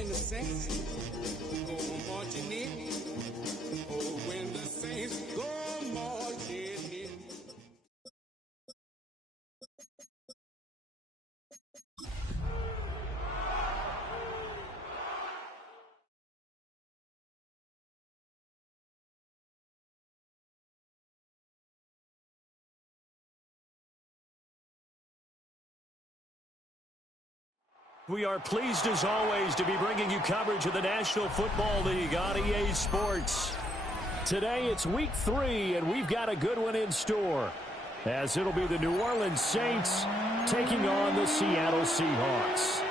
when the saints go marching in. Oh, when the saints go marching in. We are pleased, as always, to be bringing you coverage of the National Football League on EA Sports. Today, it's Week 3, and we've got a good one in store, as it'll be the New Orleans Saints taking on the Seattle Seahawks.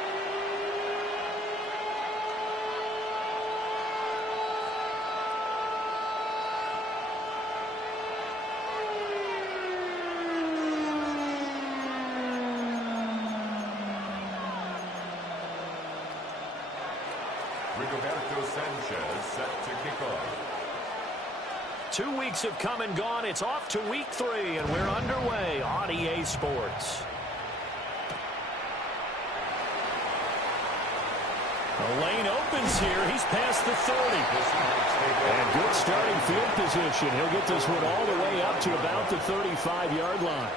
Rigoberto Sanchez set to kick off. 2 weeks have come and gone. It's off to Week 3, and we're underway on EA Sports. The lane opens here. He's past the 30. And good starting field position. He'll get this one all the way up to about the 35-yard line.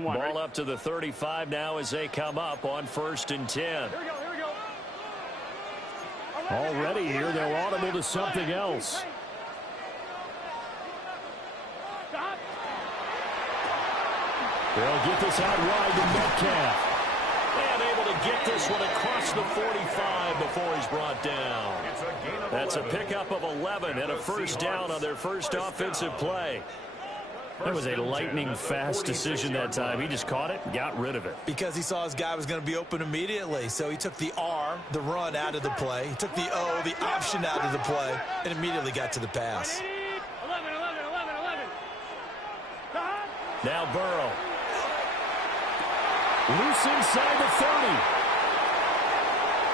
Ball up to the 35 now as they come up on 1st and 10. Here we go. Already here, they're audible to something else. They'll get this out wide to Metcalf. And able to get this one across the 45 before he's brought down. That's a pickup of 11 and a first down on their first offensive play. That was a lightning-fast decision that time. He just caught it and got rid of it. Because he saw his guy was going to be open immediately. So he took the R, the run, out of the play. He took the O, the option, out of the play, and immediately got to the pass. 11. Now Burrow. Loose inside the 30.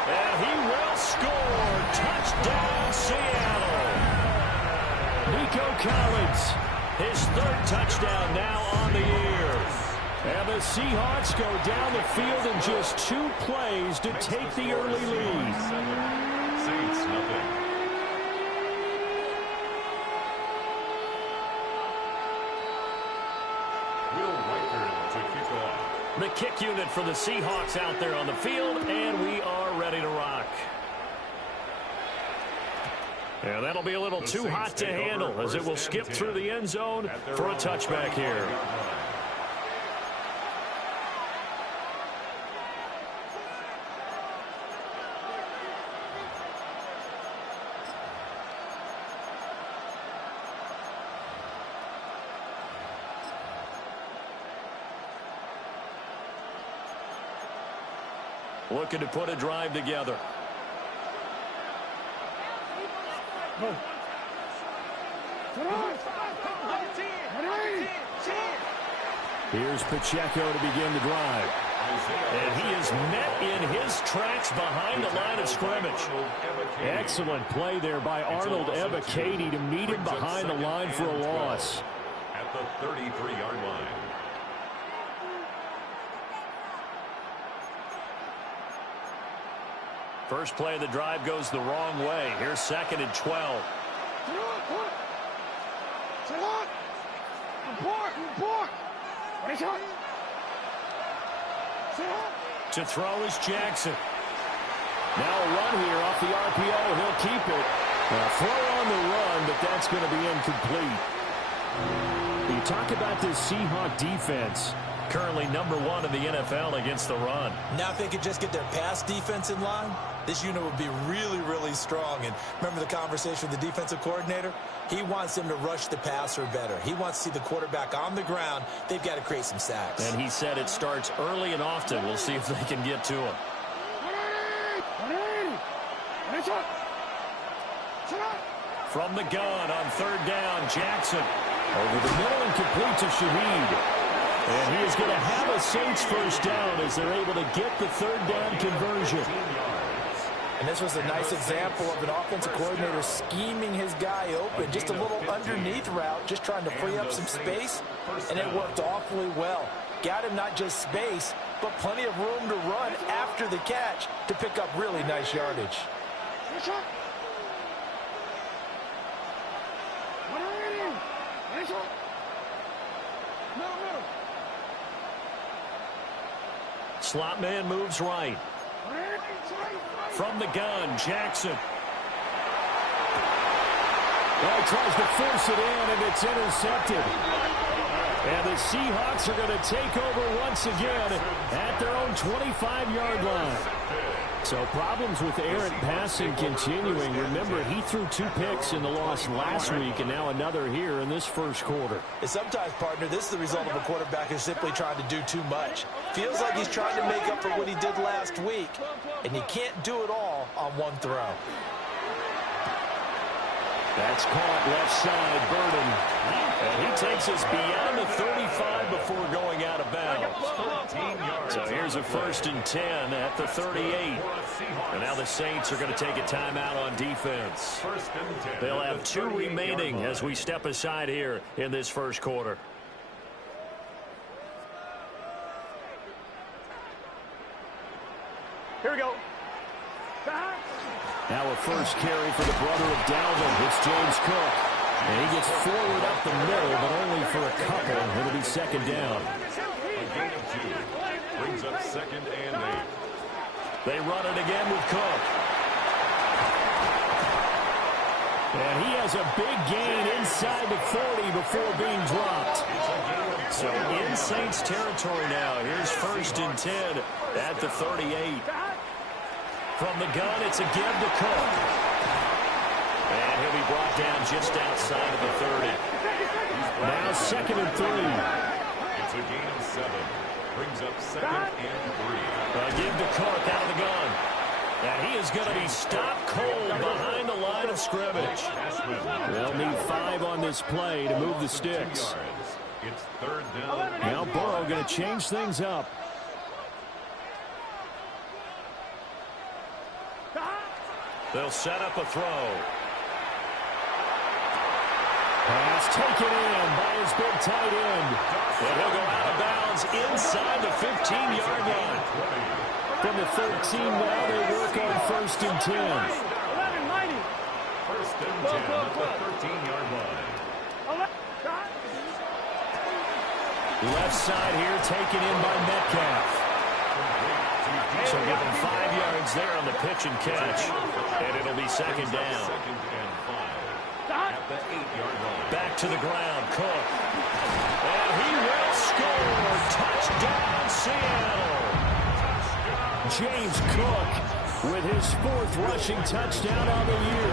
And he will score. Touchdown, Seattle. Nico Collins. His 3rd touchdown now on the year. And the Seahawks go down the field in just 2 plays to take the early lead. Saints, nothing. Will Riker to kick off. The kick unit for the Seahawks out there on the field, and we are ready to rock. Yeah, that'll be a little too hot to handle as it will skip through the end zone for a touchback here. Looking to put a drive together. Here's Pacheco to begin the drive. And he is met in his tracks behind the line of scrimmage. Excellent play there by Arnold Ebiketie to meet him behind the line for a loss. At the 33-yard line. First play of the drive goes the wrong way. Here's 2nd and 12. To throw is Jackson. Now a run here off the RPO. He'll keep it. A throw on the run, but that's going to be incomplete. You talk about this Seahawk defense. Currently #1 in the NFL against the run. Now if they could just get their pass defense in line, this unit would be really, really strong. And remember the conversation with the defensive coordinator? He wants them to rush the passer better. He wants to see the quarterback on the ground. They've got to create some sacks. And he said it starts early and often. We'll see if they can get to him. From the gun on 3rd down, Jackson. Over the middle and complete to Shaheed. And he is going to have a Saints first down as they're able to get the third down conversion. And this was a nice example of an offensive coordinator scheming his guy open. Just a little underneath route, just trying to free up some space, and it worked awfully well. Got him not just space, but plenty of room to run after the catch to pick up really nice yardage. Slot man moves right. From the gun, Jackson. Well, he tries to force it in, and it's intercepted. And the Seahawks are going to take over once again at their own 25-yard line. So problems with errant passing continuing. Remember, he threw 2 picks in the loss last week, and now another here in this first quarter. And sometimes, partner, this is the result of a quarterback who's simply trying to do too much. Feels like he's trying to make up for what he did last week, and you can't do it all on one throw. That's caught left side, Burden. And he takes us beyond the 35 before going out of bounds. So here's a 1st and 10 at the 38. And now the Saints are going to take a timeout on defense. They'll have 2 remaining as we step aside here in this first quarter. Here we go. Now a first carry for the brother of Dalvin. It's James Cook. And he gets forward up the middle, but only for a couple. It'll be second down. A gain of 2. Brings up 2nd and 8. They run it again with Cook. And he has a big gain inside the 40 before being dropped. So in Saints territory now. Here's 1st and 10 at the 38. From the gun, it's a give to Cook. And he'll be brought down just outside of the 30. Now 2nd and 3. It's a gain of 7. Brings up 2nd and 3. A give to Cook out of the gun. And he is going to be stopped cold behind the line of scrimmage. They'll need 5 on this play to move the sticks. It's 3rd down. Now Burrow going to change things up. They'll set up a throw. Pass taken in by his big tight end. And he'll go out of bounds inside the 15-yard line. From the 13 now, they work on 1st and 10. 1st and 10 at the 13-yard line. Left side here taken in by Metcalf. So give him 5 yards there on the pitch and catch. And it'll be second down. 2nd and 5 at the 8-yard line. Back to the ground, Cook. And he will score. Touchdown, Seattle. James Cook with his 4th rushing touchdown on the year.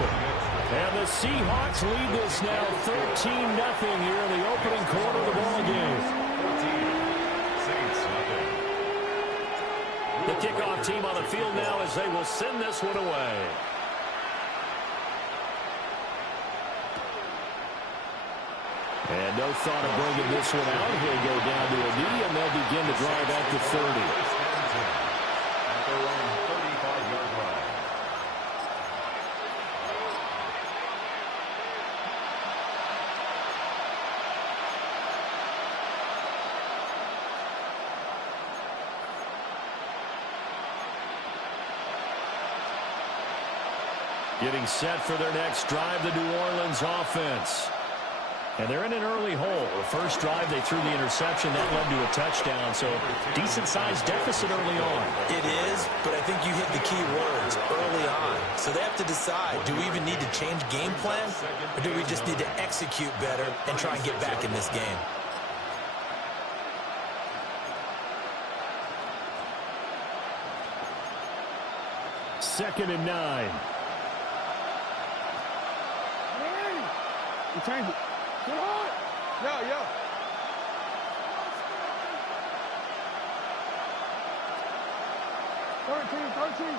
And the Seahawks lead this now 13-0 here in the opening quarter of the ballgame. The kickoff team on the field now as they will send this one away. And no thought of bringing this one out. He'll go down to a knee, and they'll begin the drive at the 30. At their own 35-yard line. Getting set for their next drive, the New Orleans offense. And they're in an early hole. The first drive, they threw the interception. That led to a touchdown. So decent-sized deficit early on. It is, but I think you hit the key words early on. So they have to decide, do we even need to change game plan? Or do we just need to execute better and try and get back in this game? Second and 9. You change it. Come on. Yo. 13.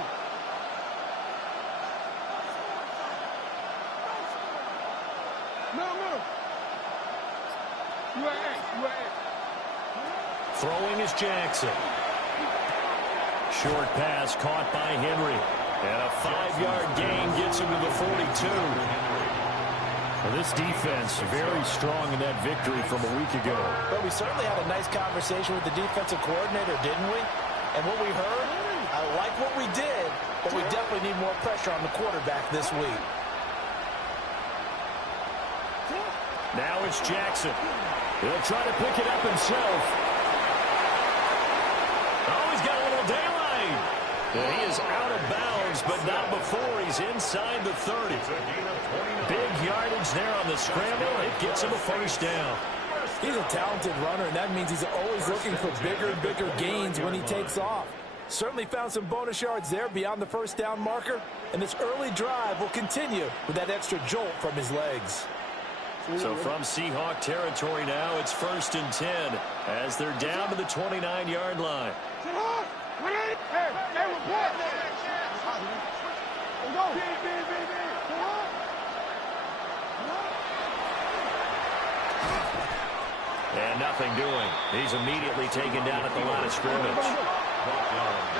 No. You at 8. Throwing is Jackson. Short pass caught by Henry. And a 5-yard gain gets him to the 42. Well, this defense very strong in that victory from a week ago. But we certainly had a nice conversation with the defensive coordinator, didn't we? And what we heard, I like what we did, but we definitely need more pressure on the quarterback this week. Now it's Jackson. He'll try to pick it up himself. Oh, he's got a little daylight. And he is out of bounds, but not before he's inside the 30. Big yardage there on the scramble. It gets him a first down. He's a talented runner, and that means he's always looking for bigger and bigger gains when he takes off. Certainly found some bonus yards there beyond the first down marker, and this early drive will continue with that extra jolt from his legs. So from Seahawk territory now, it's 1st and 10 as they're down to the 29-yard line. And nothing doing. He's immediately taken down at the line of scrimmage.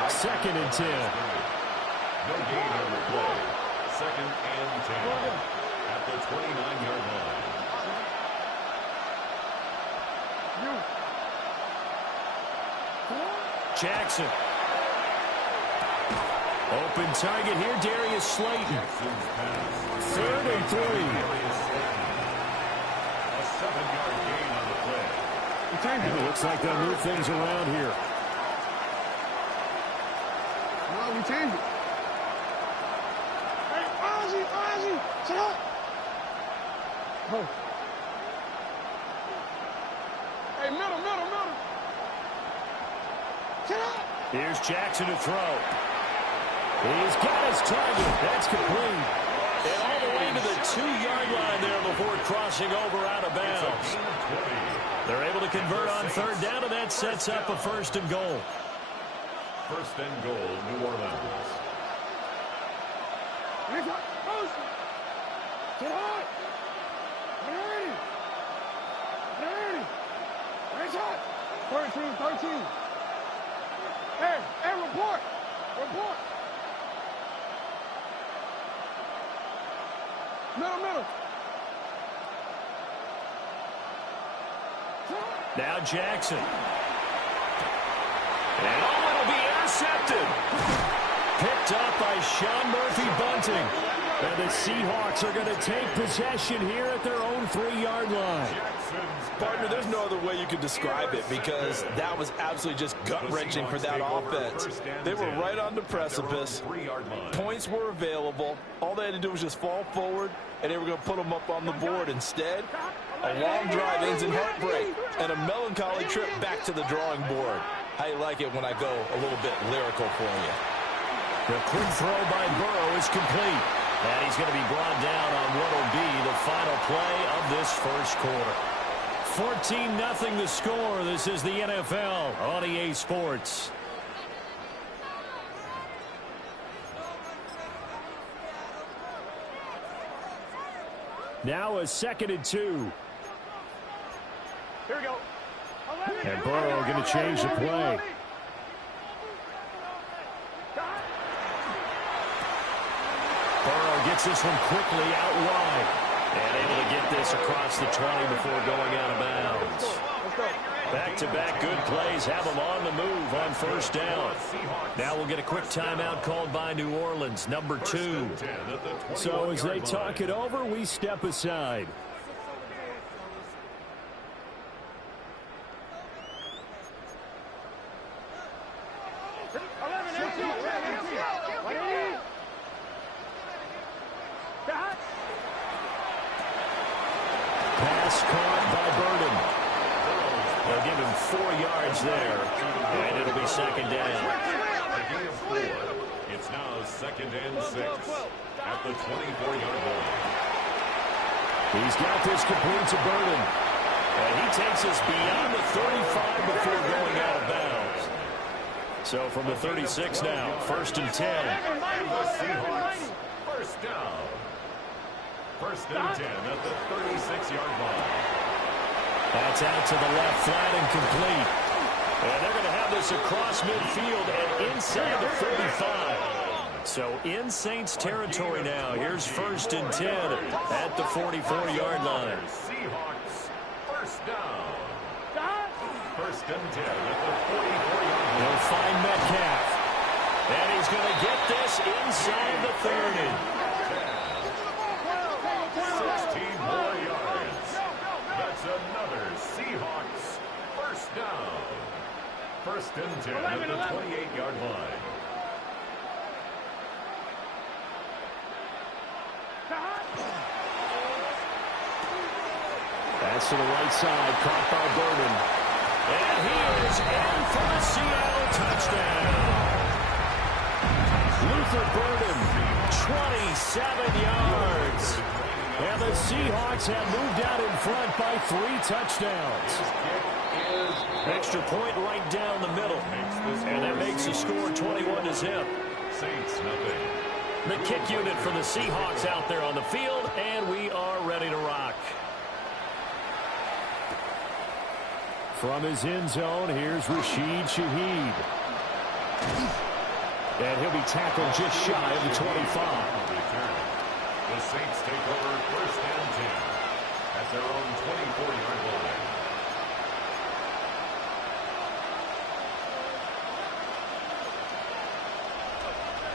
2nd and 10. No gain on the play. 2nd and 10 at the 29-yard line. Jackson. Open target here, Darius Slayton. 3rd and 3. A 7-yard gain on the play. It looks like they'll move things around here. No, we change it. Hey, Ozzie, shut up. Oh. Hey, middle. Shut up. Here's Jackson to throw. He's got his target. That's complete. And all the way to the 2-yard line there before crossing over out of bounds. They're able to convert on 3rd down, and that sets up a 1st and goal. 1st and goal, New Orleans. Get hot. Where's hot? 13. Hey, report. Middle. Now Jackson. And it'll be intercepted. Picked up by Sean Murphy-Bunting. And the Seahawks are going to take possession here at their own 3-yard line. Partner, there's no other way you could describe it because that was absolutely just gut-wrenching for that offense. They were right on the precipice. Points were available. All they had to do was just fall forward, and they were going to put them up on the board. Instead, a long drive ends in heartbreak and a melancholy trip back to the drawing board. How you like it when I go a little bit lyrical for you? The quick throw by Burrow is complete. And he's going to be brought down on what will be the final play of this first quarter. 14-0 the score. This is the NFL on EA Sports. Now a 2nd and 2. Here we go. And Burrow going to change the play. Burrow gets this one quickly out wide. And able to get this across the 20 before going out of bounds. Back-to-back good plays have them on the move on 1st down. Now we'll get a quick timeout called by New Orleans, number 2. So as they talk it over, we step aside. Pass caught by Burden. They'll give him 4 yards there, and it'll be 2nd down. A gain of 4. It's now 2nd and 6 at the 24-yard line. He's got this complete to Burden. And he takes us beyond the 35 before going out of bounds. So from the 36 now, 1st and 10. And the Seahawks, 1st down. 1st and 10 at the 36-yard line. That's out to the left, flat and complete. And they're going to have this across midfield and inside the 35. So in Saints territory now. Here's 1st and 10 at the 44-yard line. Seahawks, first down. 1st and 10 at the 44-yard line. They'll find Metcalf. And he's going to get this inside the 30. 16 more yards. That's another Seahawks first down. 1st and 10 at the 28-yard line. Pass to the right side, caught by Burden. And he is in for a Seattle touchdown. Luther Burden, 27 yards. And the Seahawks have moved out in front by 3 touchdowns. Extra point right down the middle. And that makes the score 21-0. Saints, nothing. The kick unit for the Seahawks out there on the field, and we are ready to rock. From his end zone, here's Rashid Shaheed. And he'll be tackled just shy of the 25. The Saints take over 1st and 10 at their own 24-yard line.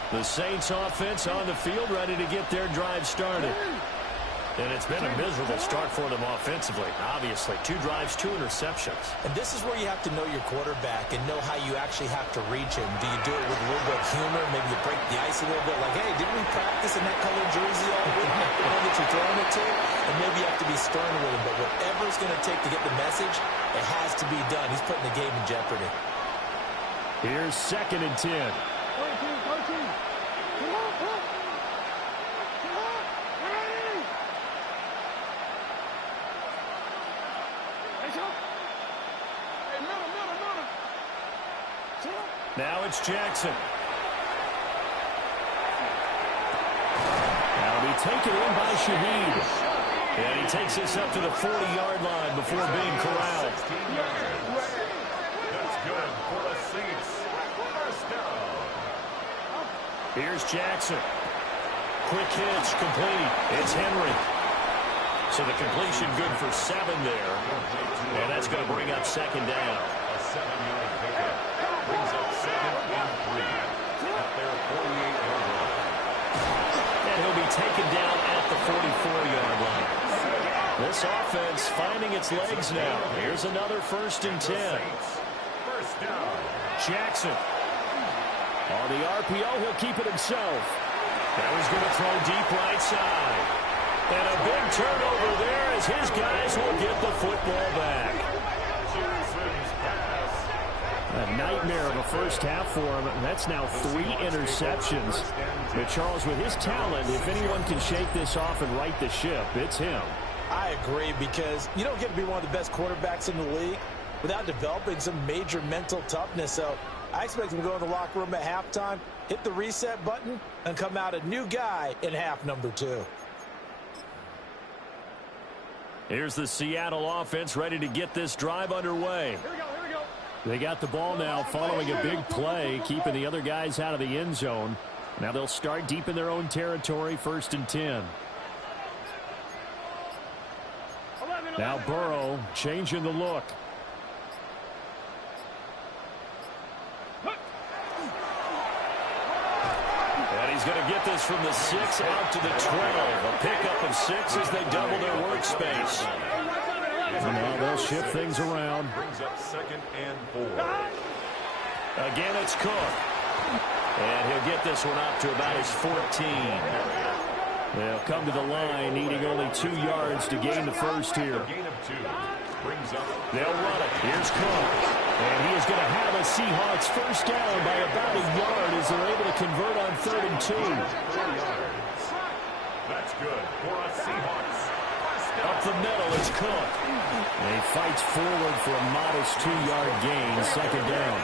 The Saints offense on the field, ready to get their drive started. And it's been a miserable start for them offensively. Obviously, 2 drives, 2 interceptions. And this is where you have to know your quarterback and know how you actually have to reach him. Do you do it with a little bit of humor? Maybe you break the ice a little bit. Like, hey, didn't we practice in that colored jersey all week? The one that you're throwing it to? And maybe you have to be stern with him. But whatever it's going to take to get the message, it has to be done. He's putting the game in jeopardy. Here's 2nd and 10. 13. Now it's Jackson. Now be taken in by Shaheed. And he takes this up to the 40-yard line before being corralled. 16 yards. That's good for the Saints. First down. Here's Jackson. Quick hitch, complete. It's Henry. So the completion good for 7 there. And that's going to bring up 2nd down. A 7-yard pickup. Brings up 2nd and 3 at their 48-yard line. And he'll be taken down at the 44-yard line. This offense finding its legs now. Here's another 1st and 10. First down. Jackson. On the RPO, he'll keep it himself. Now he's going to throw deep right side. And a big turnover there as his guys will get the football back. Jackson's pass. A nightmare of a first half for him. That's now 3 interceptions. But Charles, with his talent, if anyone can shake this off and right the ship, it's him. I agree, because you don't get to be one of the best quarterbacks in the league without developing some major mental toughness. So I expect him to go in the locker room at halftime, hit the reset button, and come out a new guy in half number 2. Here's the Seattle offense ready to get this drive underway. Here we go. They got the ball now following a big play, keeping the other guys out of the end zone. Now they'll start deep in their own territory, 1st and 10. Now Burrow changing the look. And he's going to get this from the 6 out to the 12. A pickup of 6 as they double their workspace. Now they'll shift things around. Brings up 2nd and 4. Again, it's Cook. And he'll get this one up to about his 14. They'll come to the line, needing only 2 yards to gain the first here. Gain of 2. Brings up. They'll run it. Here's Cook. And he is going to have a Seahawks first down by about a yard as they're able to convert on 3rd and 2. 4 yards. That's good for a Seahawks. Up the middle is Cook. And he fights forward for a modest 2-yard gain, 2nd down.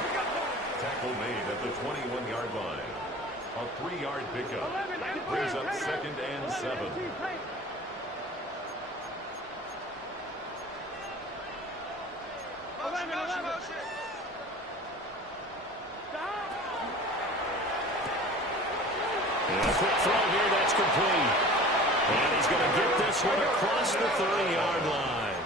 Tackle made at the 21-yard line. A 3-yard pickup. Brings up 2nd and 7. A quick throw here, that's complete. And he's going to get this one across the 30-yard line.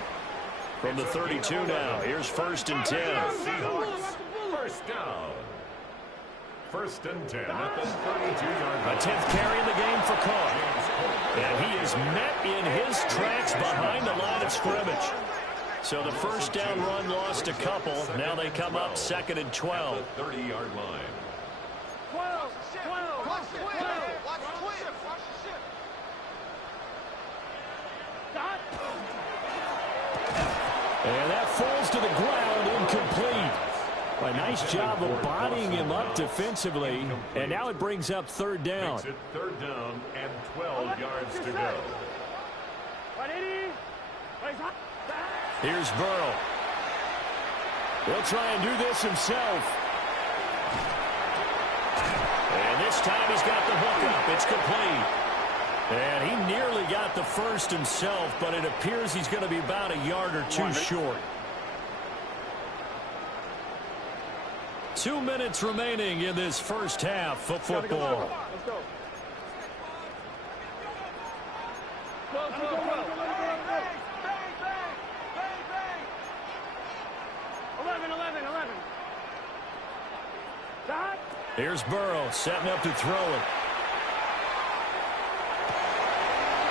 From the 32 now, here's 1st and 10. Seahawks, first down. 1st and 10 at the 32-yard line. A 10th carry in the game for Carr. And he is met in his tracks behind the line of scrimmage. So the first down run lost a couple. Now they come up 2nd and 12. At the 30-yard line. 12. Watch the twist. And that falls to the ground, incomplete. A nice job of bodying him up defensively. And now it brings up 3rd down. Makes it 3rd down and 12 yards to go. Here's Burrow. He'll try and do this himself. And this time he's got the hook up. It's complete. And he nearly got the first himself, but it appears he's going to be about a yard or two short. 2 minutes remaining in this first half of football. Let's go. 11. Here's Burrow setting up to throw it.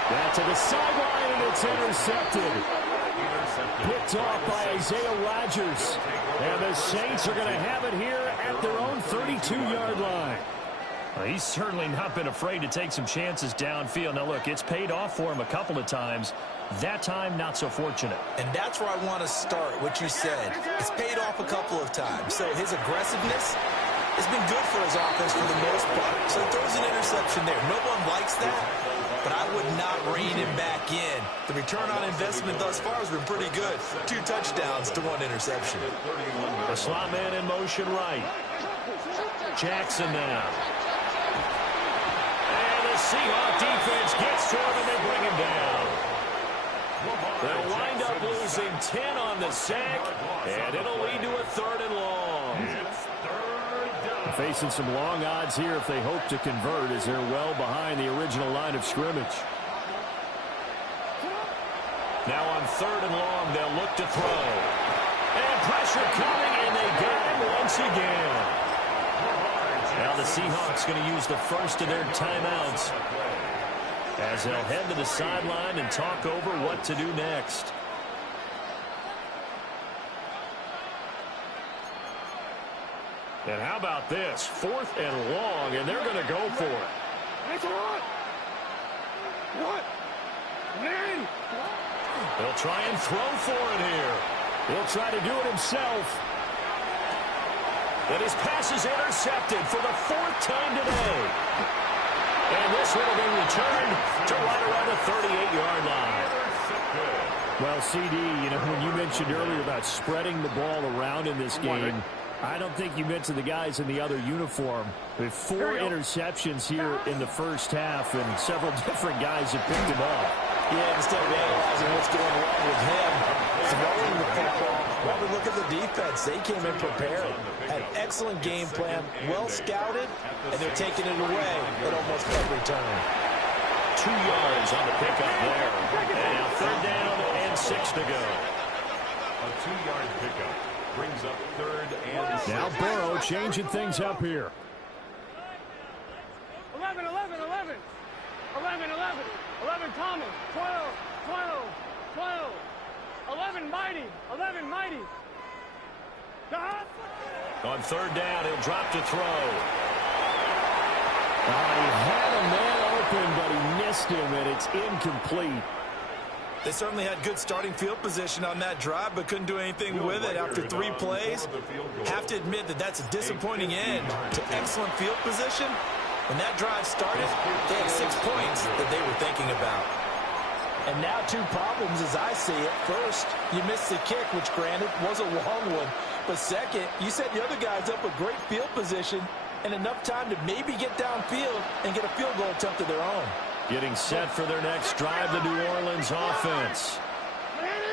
Back to the sideline, and it's intercepted. Picked off by Isaiah Rodgers. And the Saints are going to have it here at their own 32-yard line. Well, he's certainly not been afraid to take some chances downfield. Now, look, it's paid off for him a couple of times. That time, not so fortunate. And that's where I want to start, what you said. It's paid off a couple of times. So his aggressiveness has been good for his offense for the most part. So he throws an interception there. No one likes that, but I would not rein him back in. The return on investment thus far has been pretty good. 2 touchdowns to 1 interception. The slot man in motion right. Jackson now. And the Seahawk defense gets to him, and they bring him down. They'll wind up losing 10 on the sack, and it'll lead to a 3rd and long. Facing some long odds here if they hope to convert, as they're well behind the original line of scrimmage. Now on 3rd and long, they'll look to throw. And pressure coming, and they get him once again. Now the Seahawks going to use the first of their timeouts, as they'll head to the sideline and talk over what to do next. And how about this? 4th and long, and they're going to go for it. It's on. What? Man. He'll try and throw for it here. He'll try to do it himself. And his pass is intercepted for the 4th time today. And this will have been returned to right around the 38-yard line. Well, CD, you know, when you mentioned earlier about spreading the ball around in this game, I don't think you mentioned the guys in the other uniform. With 4 interceptions here in the first half, and several different guys have picked him up. Yeah, instead of analyzing what's going wrong with him, throwing the football, well, we look at the defense. They came in prepared, had an excellent game plan, well scouted, and they're taking it away at almost every turn. 2 yards on the pickup there. And now 3rd down and 6 to go. A 2-yard pickup brings up 3rd and 6. Now Burrow changing things up here. 11. 11 Thomas. 12. 11 Mighty. On 3rd down, he'll drop to throw. He had a man open, but he missed him, and it's incomplete. They certainly had good starting field position on that drive, but couldn't do anything with it after 3 plays. Have to admit that that's a disappointing end to excellent field position. When that drive started, they had 6 points that they were thinking about. And now 2 problems as I see it. First, you missed the kick, which granted was a long one. But second, you set the other guys up with great field position and enough time to maybe get downfield and get a field goal attempt of their own. Getting set for their next drive, the New Orleans offense.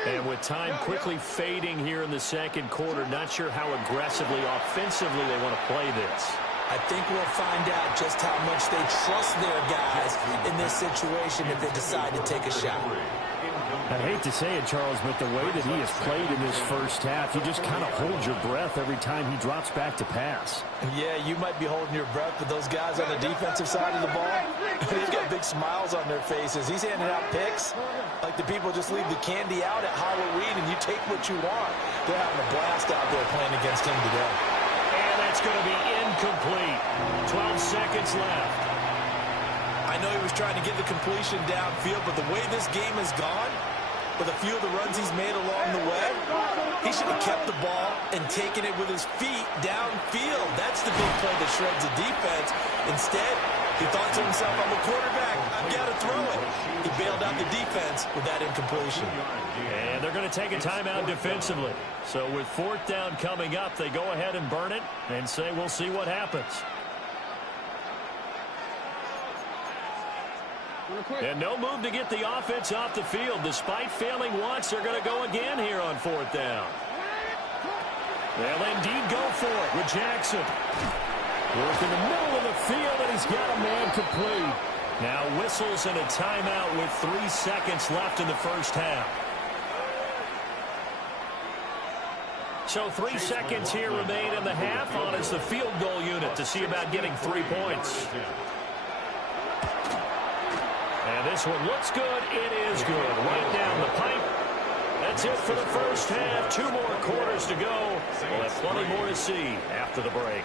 And with time quickly fading here in the second quarter, not sure how aggressively, offensively they want to play this. I think we'll find out just how much they trust their guys in this situation if they decide to take a shot. I hate to say it, Charles, but the way that he has played in this first half, you just kind of hold your breath every time he drops back to pass. Yeah, you might be holding your breath, but those guys on the defensive side of the ball, they've got big smiles on their faces. He's handing out picks like the people just leave the candy out at Halloween and you take what you want. They're having a blast out there playing against him today. And that's going to be incomplete. 12 seconds left. I know he was trying to get the completion downfield, but the way this game has gone, with a few of the runs he's made along the way, he should have kept the ball and taken it with his feet downfield. That's the big play that shreds the defense. Instead, he thought to himself, I'm a quarterback, I've got to throw it. He bailed out the defense with that incompletion. And they're going to take a timeout defensively. So with fourth down coming up, they go ahead and burn it and say we'll see what happens. And no move to get the offense off the field. Despite failing once, they're going to go again here on fourth down. They'll indeed go for it with Jackson. Work in the middle of the field, and he's got a man complete. Now whistles and a timeout with 3 seconds left in the first half. So 3 seconds here remain in the half on as the field goal unit to see about getting 3 points. And this one looks good. It is good. Right down the pipe. That's it for the first half. 2 more quarters to go. We'll have plenty more to see after the break.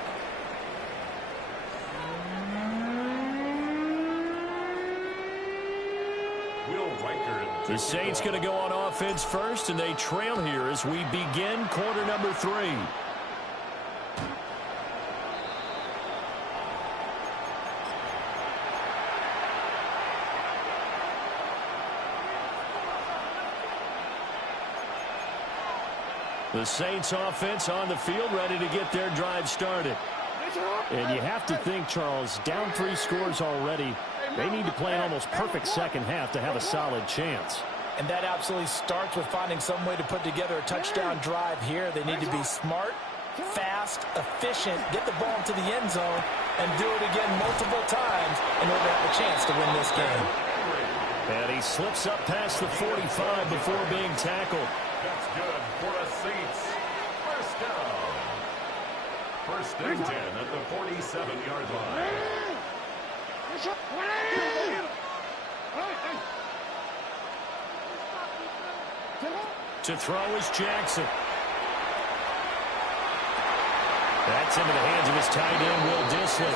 The Saints going to go on offense first, and they trail here as we begin quarter number 3. The Saints offense on the field, ready to get their drive started. And you have to think, Charles, down 3 scores already. They need to play an almost perfect second half to have a solid chance. And that absolutely starts with finding some way to put together a touchdown drive here. They need to be smart, fast, efficient, get the ball into the end zone, and do it again multiple times in order to have a chance to win this game. And he slips up past the 45 before being tackled. That's good for the Saints. First down. First and 10 at the 47-yard line. To throw is Jackson. That's into the hands of his tight end, Will Dissly.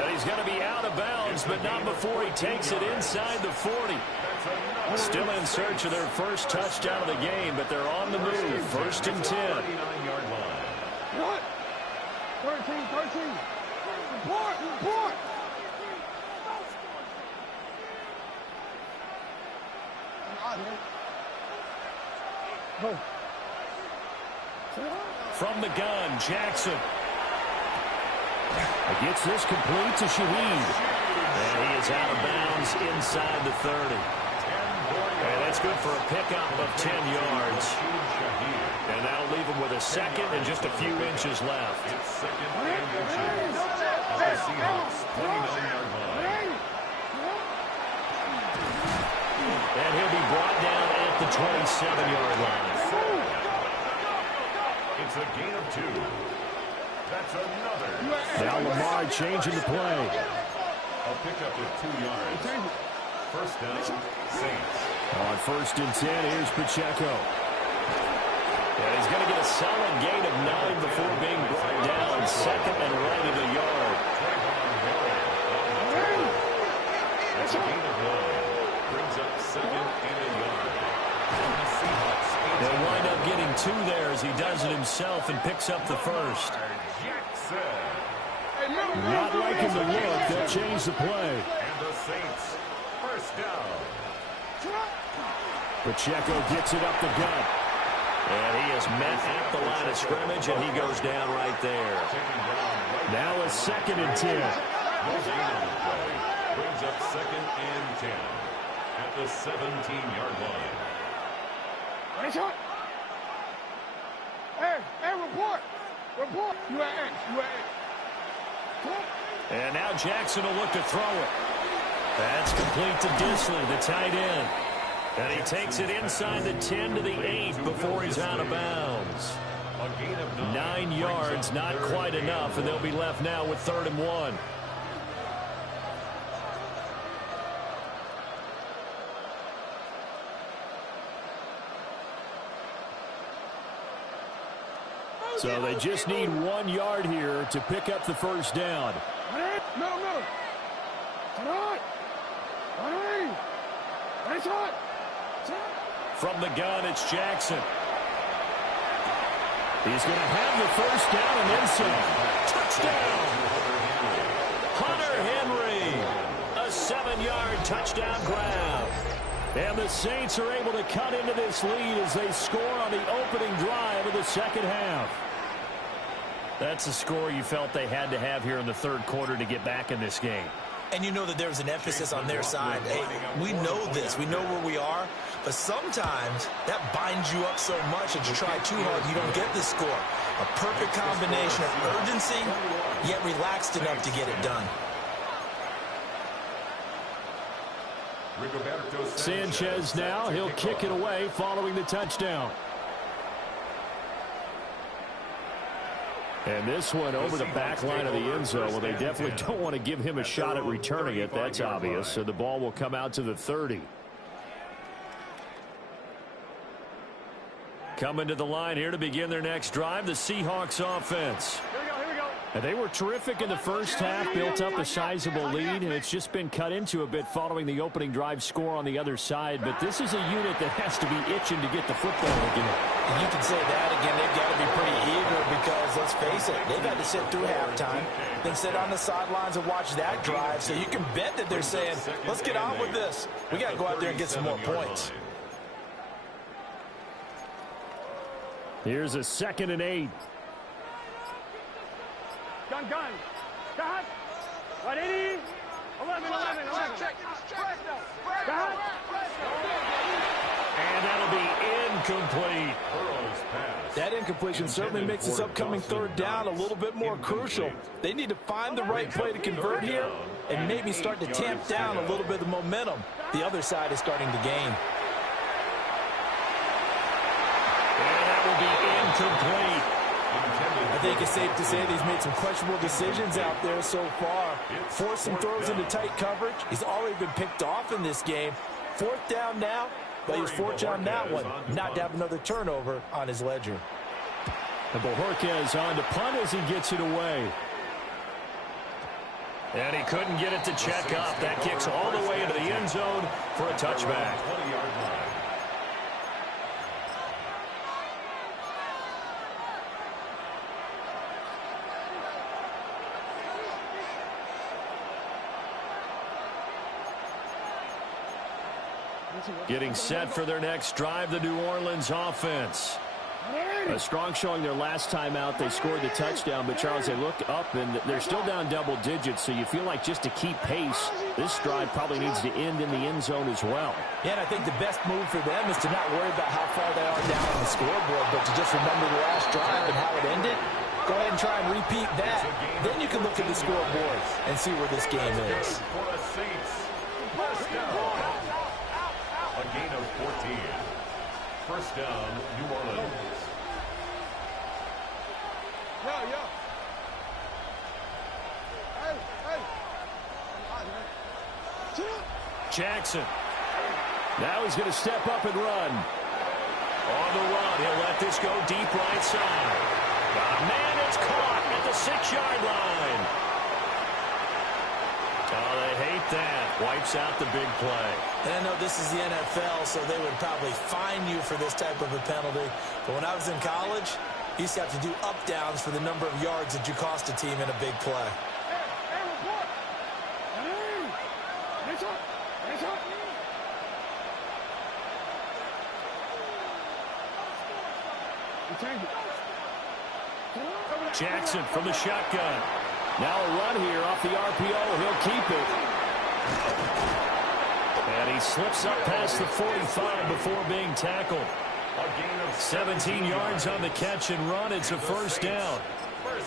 And he's going to be out of bounds, but not before he takes it inside the 40. Still in search of their first touchdown of the game, but they're on the move. First and 10. What? 13. Report. From the gun, Jackson. Gets this complete to Shaheed. And he is out of bounds inside the 30. And that's good for a pickup of 10 yards. And that'll leave him with a second and just a few inches left. It's second and inches. The Seahawks 29-yard line. And he'll be brought down at the 27-yard line. It's a gain of 2. That's another. Now Lamar changing the play. A pickup of 2 yards. First down, Saints. On first and 10, here's Pacheco. And he's going to get a solid gain of 9 before being brought down second and right of the yard. That's a gain of 9. Brings up second and a yard. The Seahawks. They'll wind up getting 2 there as he does it himself and picks up the first. Not liking the look. They'll change the play. And the Saints, first down. Pacheco gets it up the gut. And he is met at the line of scrimmage, and he goes down right there. Now a second and 10. Brings up second and 10 at the 17-yard line. Hey, report. You at X. And now Jackson will look to throw it. That's complete to Dissly, the tight end. And he takes it inside the 10 to the 8 before he's out of bounds. 9 yards, not quite enough, and they'll be left now with 3rd and 1. So they just need 1 yard here to pick up the first down. From the gun, it's Jackson. He's going to have the first down and then some. Touchdown! Hunter Henry. A 7-yard touchdown grab. And the Saints are able to cut into this lead as they score on the opening drive of the second half. That's a score you felt they had to have here in the third quarter to get back in this game. And you know that there's an emphasis on their side. Hey, we know this. We know where we are. But sometimes that binds you up so much that you try too hard, you don't get the score. A perfect combination of urgency, yet relaxed enough to get it done. Sanchez now, he'll kick it away following the touchdown. And this one over the back line of the end zone. Well, they definitely don't want to give him a shot at returning it. That's obvious. So the ball will come out to the 30. Coming to the line here to begin their next drive, the Seahawks offense. And they were terrific in the first half, built up a sizable lead, and it's just been cut into a bit following the opening drive score on the other side. But this is a unit that has to be itching to get the football again. And you can say that again, they've got to be pretty eager because, let's face it, they've had to sit through halftime, then sit on the sidelines and watch that drive. So you can bet that they're saying, let's get on with this. We got to go out there and get some more points. Here's a 2nd and 8. Gun. Got. 180. 11. Got. And that'll be incomplete. That incompletion certainly makes this upcoming third down a little bit more crucial. They need to find the right play to convert here and maybe start to tamp down a little bit of the momentum the other side is starting to gain. And that will be incomplete. I think it's safe to say that he's made some questionable decisions out there so far. Forced some throws into tight coverage. He's already been picked off in this game. 4th down now, but he was fortunate on that one not to have another turnover on his ledger. And Bojorquez on to punt as he gets it away. And he couldn't get it to check up. That kicks all the way into the end zone for a touchback. Getting set for their next drive, the New Orleans offense. A strong showing their last time out. They scored the touchdown, but Charles, they look up and they're still down double digits, so you feel like just to keep pace, this drive probably needs to end in the end zone as well. Yeah, and I think the best move for them is to not worry about how far they are down on the scoreboard, but to just remember the last drive and how it ended. Go ahead and try and repeat that. Then you can look at the scoreboard and see where this game is. A gain of 14. First down, New Orleans. Jackson. Now he's going to step up and run. On the run, he'll let this go deep right side. Man, it's caught at the 6-yard line. Oh, they hate that. Wipes out the big play. And I know this is the NFL, so they would probably fine you for this type of a penalty. But when I was in college, you used to have to do up-downs for the number of yards that you cost a team in a big play. Jackson from the shotgun. Now a run here off the RPO. He'll keep it. And he slips up past the 45 before being tackled. 17 yards on the catch and run. It's a first down.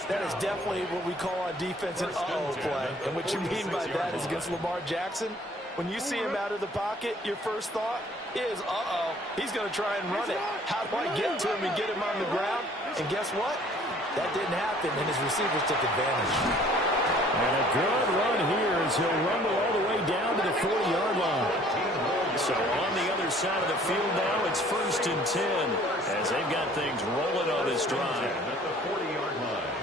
That is definitely what we call on defense an uh-oh play. And what you mean by that is against Lamar Jackson, when you see him out of the pocket, your first thought is, uh-oh, he's going to try and run it. How do I get to him and get him on the ground? And guess what? That didn't happen, and his receivers took advantage. And a good run here as he'll rumble all the way down to the 40-yard line. So on the other side of the field now, it's 1st and 10 as they've got things rolling on this drive. At the 40-yard line.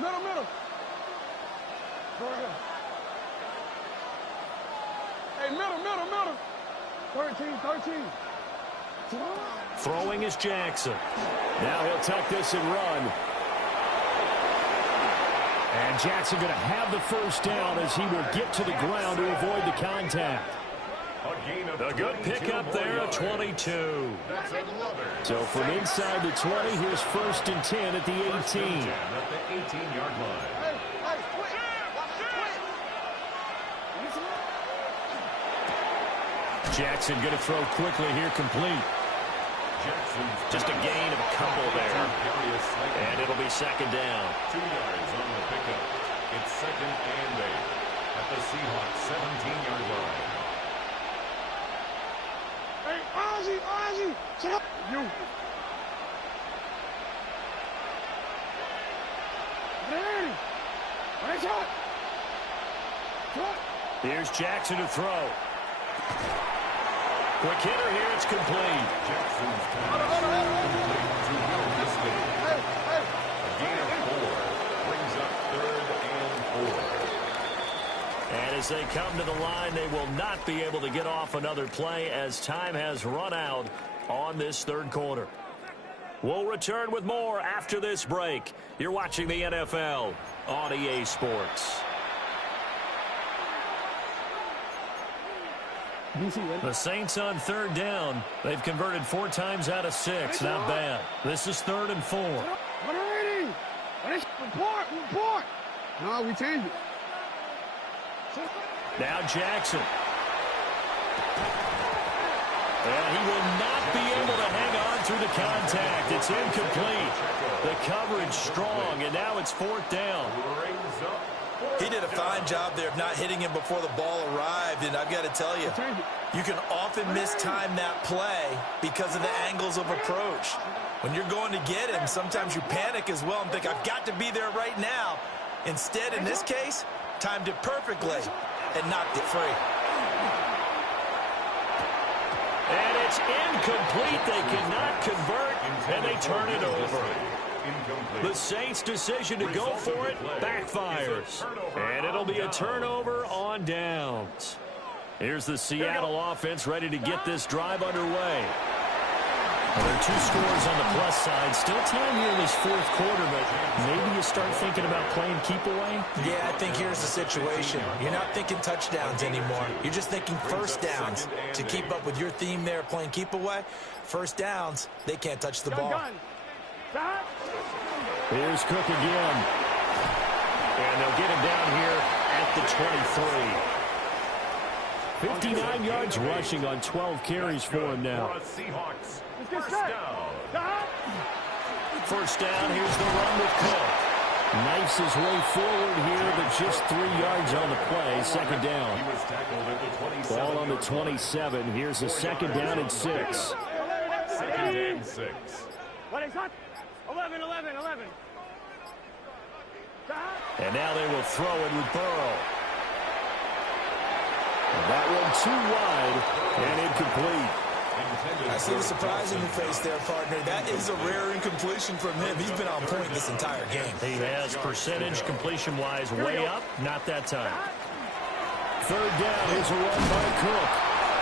Middle. Very good. Hey, middle. 13. Throwing is Jackson. Now he'll tuck this and run. And Jackson going to have the first down as he will get to the ground to avoid the contact. A good pickup there at 22. So from inside the 20, here's 1st and 10 at the 18. At the 18-yard line. Jackson going to throw quickly here, complete. Just a gain of a couple there. And it'll be 2nd down. 2 yards on the pickup. It's 2nd and 8 at the Seahawks 17-yard line. Hey, Ozzie, shut up. You. Ready. Right shot. Here's Jackson to throw. Quick hitter here, it's complete. Jackson's pass complete to Will Dissly. A gain of 4 brings up 3rd and 4. And as they come to the line, they will not be able to get off another play as time has run out on this 3rd quarter. We'll return with more after this break. You're watching the NFL on EA Sports. The Saints on 3rd down. They've converted 4 times out of 6. Not bad. This is 3rd and 4. Ready. Report. No, we changed it. Now Jackson. And he will not be able to hang on through the contact. It's incomplete. The coverage strong, and now it's 4th down. He did a fine job there of not hitting him before the ball arrived, and I've got to tell you, you can often mistime that play because of the angles of approach. When you're going to get him, sometimes you panic as well and think, I've got to be there right now. Instead, in this case, timed it perfectly and knocked it free. And it's incomplete. They cannot convert, and they turn it over. The Saints' decision to go for it backfires. And it'll be a turnover on downs. Here's the Seattle offense ready to get this drive underway. Well, there are 2 scores on the plus side. Still time here in this 4th quarter, but maybe you start thinking about playing keep away? Yeah, I think here's the situation. You're not thinking touchdowns anymore. You're just thinking 1st downs. To keep up with your theme there, playing keep away, 1st downs, they can't touch the ball. Here's Cook again. And they'll get him down here at the 23. 59 yards rushing on 12 carries for him now. Seahawks. First down, here's the run with Cook. Knifes his way forward here, but just 3 yards on the play. 2nd down. He was tackled at the 27. Ball on the 27. Here's a 2nd down and 6. 2nd and 6. What is that? 11. And now they will throw it with Burrow. That one too wide and incomplete. I see the surprise in your face there, partner. That is a rare incompletion from him. He's been on point this entire game. He has percentage completion-wise way up. Not that time. 3rd down. Here's a run by Cook.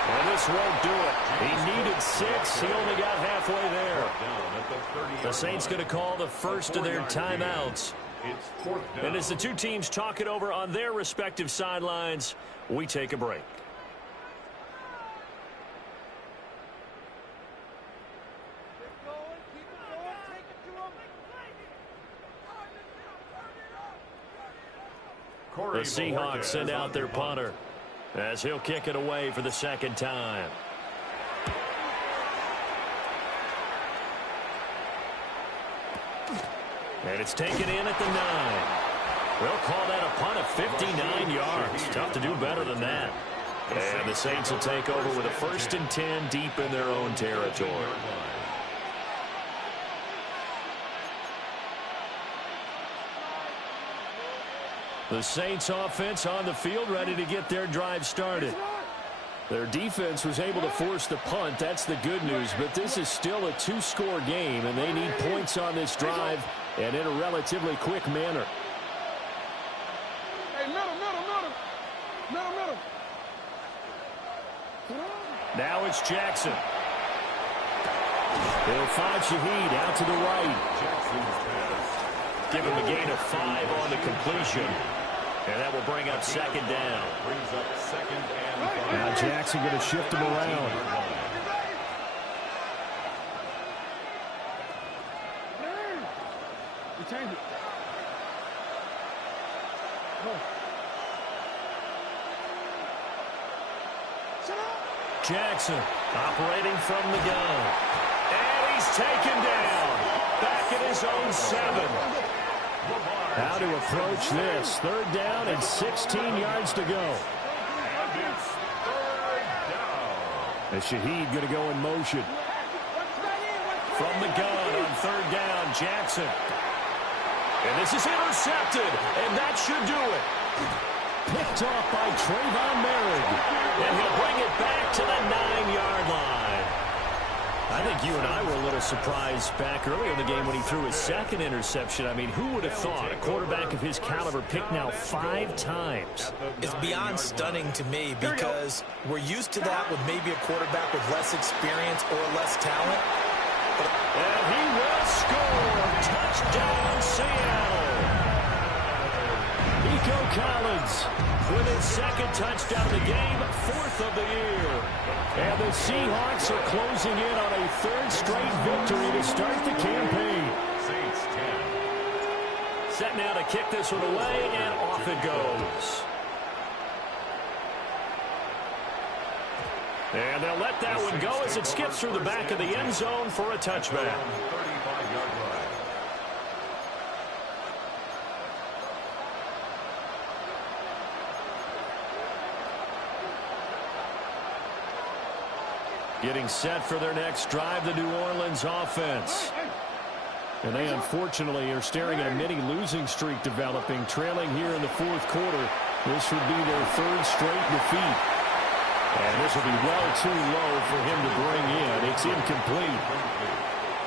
And this won't do it. He needed 6. He only got halfway there. The Saints going to call the first of their timeouts. And as the 2 teams talk it over on their respective sidelines, we take a break. The Seahawks send out their punter. as he'll kick it away for the second time. And it's taken in at the 9. We'll call that a punt of 59 yards. Tough to do better than that. And the Saints will take over with a 1st and 10 deep in their own territory. The Saints offense on the field, ready to get their drive started. Their defense was able to force the punt. That's the good news. But this is still a 2-score game, and they need points on this drive and in a relatively quick manner. Hey, middle. Now it's Jackson. He'll find Shaheed out to the right. Give him a gain of 5 on the completion. And that will bring up 2nd down. Now Jackson going to shift him around. We change it. Jackson operating from the gun. And he's taken down. Back at his own 7. How to approach this. 3rd down and 16 yards to go. And Shaheed going to go in motion. From the gun on 3rd down, Jackson. And this is intercepted, and that should do it. Picked off by Trayvon Merrick. And he'll bring it back to the 9-yard line. I think you and I were a little surprised back earlier in the game when he threw his 2nd interception. I mean, who would have thought a quarterback of his caliber picked now 5 times? It's beyond stunning to me because we're used to that with maybe a quarterback with less experience or less talent. And he will score. Touchdown, Seattle. Nico Collins with his 2nd touchdown of the game, 4th of the year. And the Seahawks are closing in on a 3rd straight victory to start the campaign. Set now to kick this one away, and off it goes. And they'll let that one go as it skips through the back of the end zone for a touchback. Getting set for their next drive, the New Orleans offense. And they unfortunately are staring at a mini losing streak developing, trailing here in the 4th quarter. This would be their 3rd straight defeat. And this will be well too low for him to bring in. It's incomplete.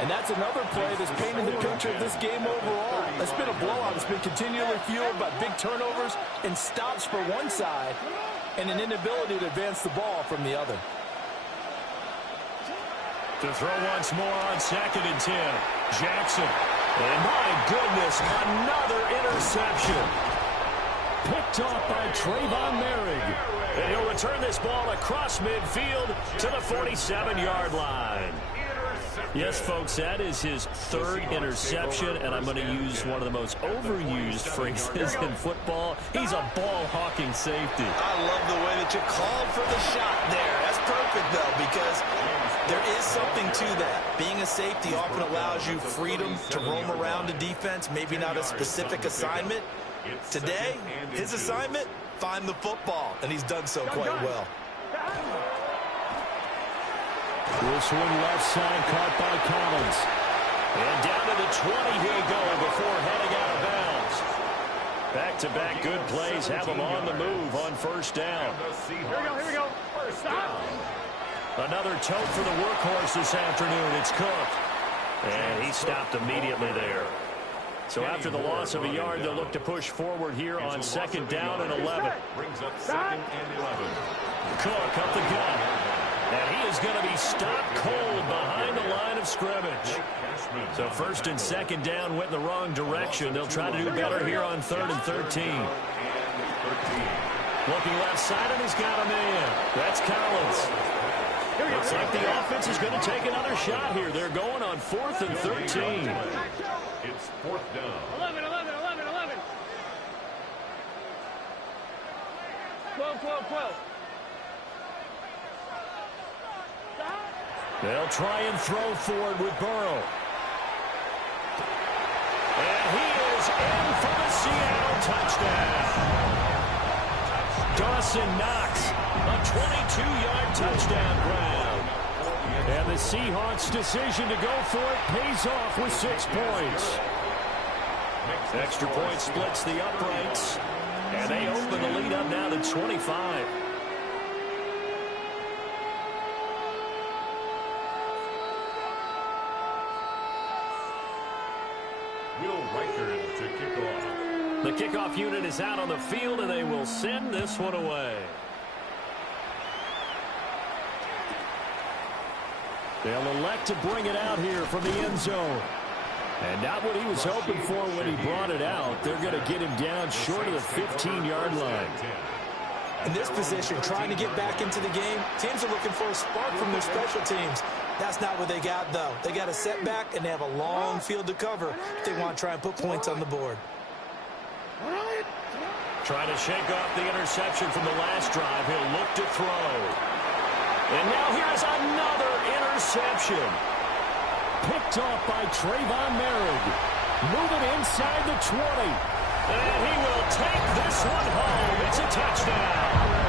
And that's another play that's painted the picture of this game overall. It's been a blowout. It's been continually fueled by big turnovers and stops for one side and an inability to advance the ball from the other. To throw once more on 2nd and 10. Jackson. And my goodness, another interception. Picked off by Trayvon Merrick. And he'll return this ball across midfield to the 47-yard line. Yes, folks, that is his 3rd interception, and I'm going to use one of the most overused phrases in football. He's a ball-hawking safety. I love the way that you called for the shot there. That's perfect, though, because there is something to that. Being a safety often allows you freedom to roam around the defense, maybe not a specific assignment. Today, his assignment, find the football, and he's done so quite well. This one left side caught by Collins. And down to the 20 he'll go before heading out of bounds. Back-to-back good plays have him on the move on 1st down. Here we go. Stop. Another tote for the workhorse this afternoon. It's Cook. And he stopped immediately there. So after the loss of a yard, they'll look to push forward here on 2nd down and 11. Brings up 2nd and 11. Cook up the gut. And he is going to be stopped cold behind the line of scrimmage. So 1st and 2nd down went in the wrong direction. They'll try to do better here on 3rd and 13. Looking left side, and he's got a man. That's Collins. Looks like the offense is going to take another shot here. They're going on 4th and 13. It's 4th down. 11. 12. They'll try and throw forward with Burrow. And he is in for the Seattle touchdown. Dawson Knox, a 22-yard touchdown grab. And the Seahawks' decision to go for it pays off with 6 points. Extra point splits the uprights, and they open the lead up now to 25. Will Reichard to kick off. The kickoff unit is out on the field, and they will send this one away. They'll elect to bring it out here from the end zone. And not what he was hoping for when he brought it out. They're going to get him down short of the 15-yard line. In this position, trying to get back into the game, teams are looking for a spark from their special teams. That's not what they got, though. They got a setback, and they have a long field to cover if they want to try and put points on the board. Trying to shake off the interception from the last drive. He'll look to throw. And now here's another interception. Picked off by Trayvon Merrick. Moving inside the 20. And he will take this one home. It's a touchdown.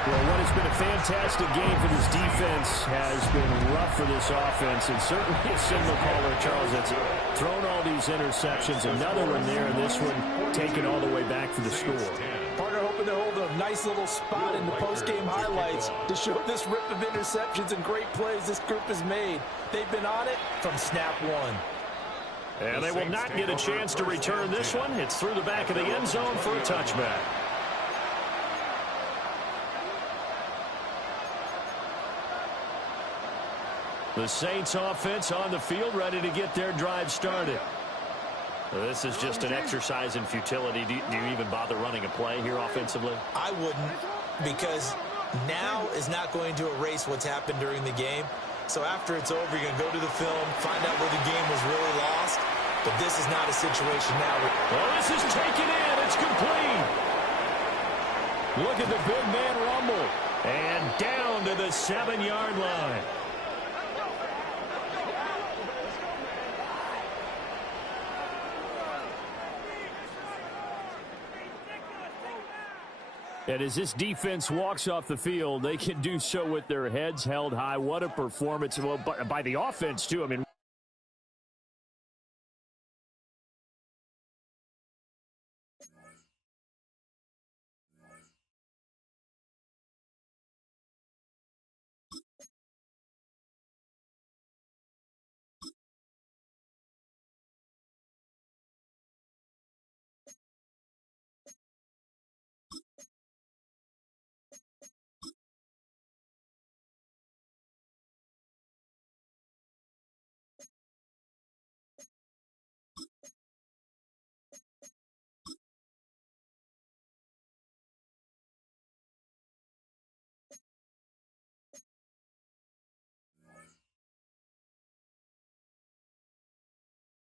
Well, what has been a fantastic game for this defense has been rough for this offense. And certainly a signal caller, Charles, that's thrown all these interceptions. Another one there, and this one taken all the way back for the score. Partner hoping to hold a nice little spot in the post-game highlights to show this rip of interceptions and great plays this group has made. They've been on it from snap one. And they will not get a chance to return this one. It's through the back of the end zone for a touchback. The Saints offense on the field, ready to get their drive started. This is just an exercise in futility. Do you even bother running a play here offensively? I wouldn't, because now is not going to erase what's happened during the game. So after it's over, you're going to go to the film, find out where the game was really lost. But this is not a situation now. Well, this is taken in. It's complete. Look at the big man rumble. And down to the 7-yard line. And as this defense walks off the field, they can do so with their heads held high. What a performance by the offense, too. I mean,